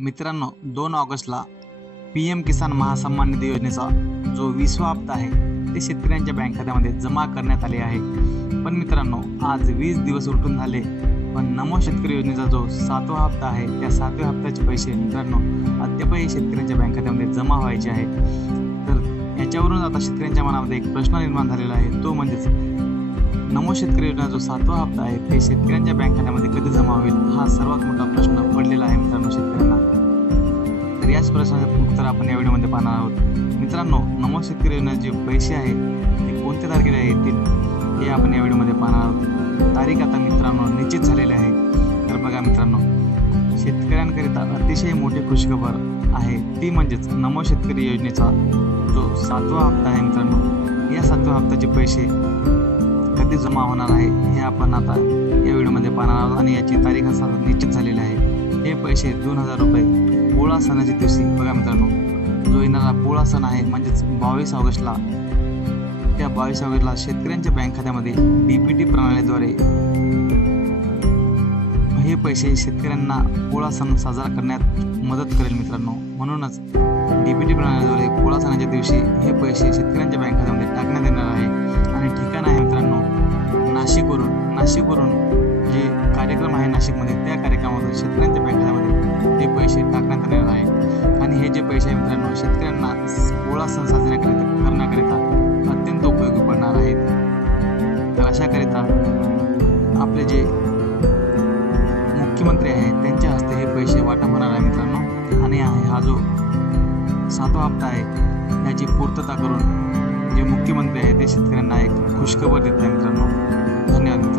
मित्रांनो, 2 ऑगस्टला PM किसान महासन्मान निधी योजनेचा जो 20वा हप्ता आहे ते शेतकऱ्यांच्या बँक खात्यामध्ये जमा करण्यात आले आहे। पण मित्रांनो, आज 20 दिवस उलटून झाले, पण नमो शेतकरी योजनेचा जो 7वा हप्ता आहे त्या 7व्या हप्त्याचे पैसे मित्रांनो अद्यापही शेतकऱ्यांच्या बँक खात्यामध्ये जमा व्हायचे आहे। तर याच्यावरून आता शेतकऱ्यांच्या मनामध्ये एक प्रश्न निर्माण झालेला आहे, तो म्हणजेच नमो शेतकरी योजना जो 7वा हप्ता आहे ते शेतकऱ्यांच्या बँक खात्यामध्ये कधी जमा होईल, हा सर्वात मोठा प्रश्न पडलेला आहे मित्रांनो शेतकऱ्यांना। तर याच प्रश्नाचे उत्तर आपण या व्हिडिओमध्ये पाहणार आहोत। मित्रांनो, नमो शेतकरी योजनेचे जे पैसे आहे ते कोणत्या तारखेला येतील हे आपण या व्हिडिओमध्ये पाहणार आहोत। तारीख आता मित्रांनो निश्चित झालेली आहे। तर बघा मित्रांनो, शेतकऱ्यांकरिता अतिशय मोठी खुशखबर आहे, ती म्हणजेच नमो शेतकरी योजनेचा जो 7वा हप्ता आहे मित्रांनो, या 7व्या हप्त्याचे पैसे कधी जमा होणार आहे हे आपण आता या व्हिडिओमध्ये पाहणार आहोत आणि याची तारीख असा निश्चित झालेली आहे। हे पैसे 2000 रुपये पोळा सणाच्या दिवशी, बघा मित्रांनो, जो येणारा पोळा सण आहे म्हणजेच 22 ऑगस्टला, त्या 22 ऑगस्टला शेतकऱ्यांच्या बँक खात्यामध्ये DBT प्रणालीद्वारे हे पैसे शेतकऱ्यांना पोळा सण साजरा करण्यात मदत करेल मित्रांनो। म्हणूनच DBT प्रणालीद्वारे पोळा सणाच्या दिवशी हे पैसे शेतकऱ्यांच्या बँक खात्यामध्ये टाकण्यात येणार आहे। आणि ठिकाण आहे मित्रांनो नाशिकवरून जे कार्यक्रम आहे नाशिकमध्ये, त्या कार्यक्रमामध्ये शेतकऱ्यांच्या बँक खात्यामध्ये हे पैसे टाकण्यात येणार आहे। आणि हे जे पैसे आहे मित्रांनो शेतकऱ्यांना पोळा सण साजरा करण्याकरिता अत्यंत उपयोगी पडणार आहेत। तर अशाकरिता आपले जे मुख्यमंत्री आहेत त्यांच्या हस्ते हे पैसे वाटप होणार आहे मित्रांनो। आणि हा जो 7वा हप्ता आहे याची पूर्तता करून जे मुख्यमंत्री आहे ते शेतकऱ्यांना एक खुशखबर देत आहे मित्रांनो। धन्यवाद।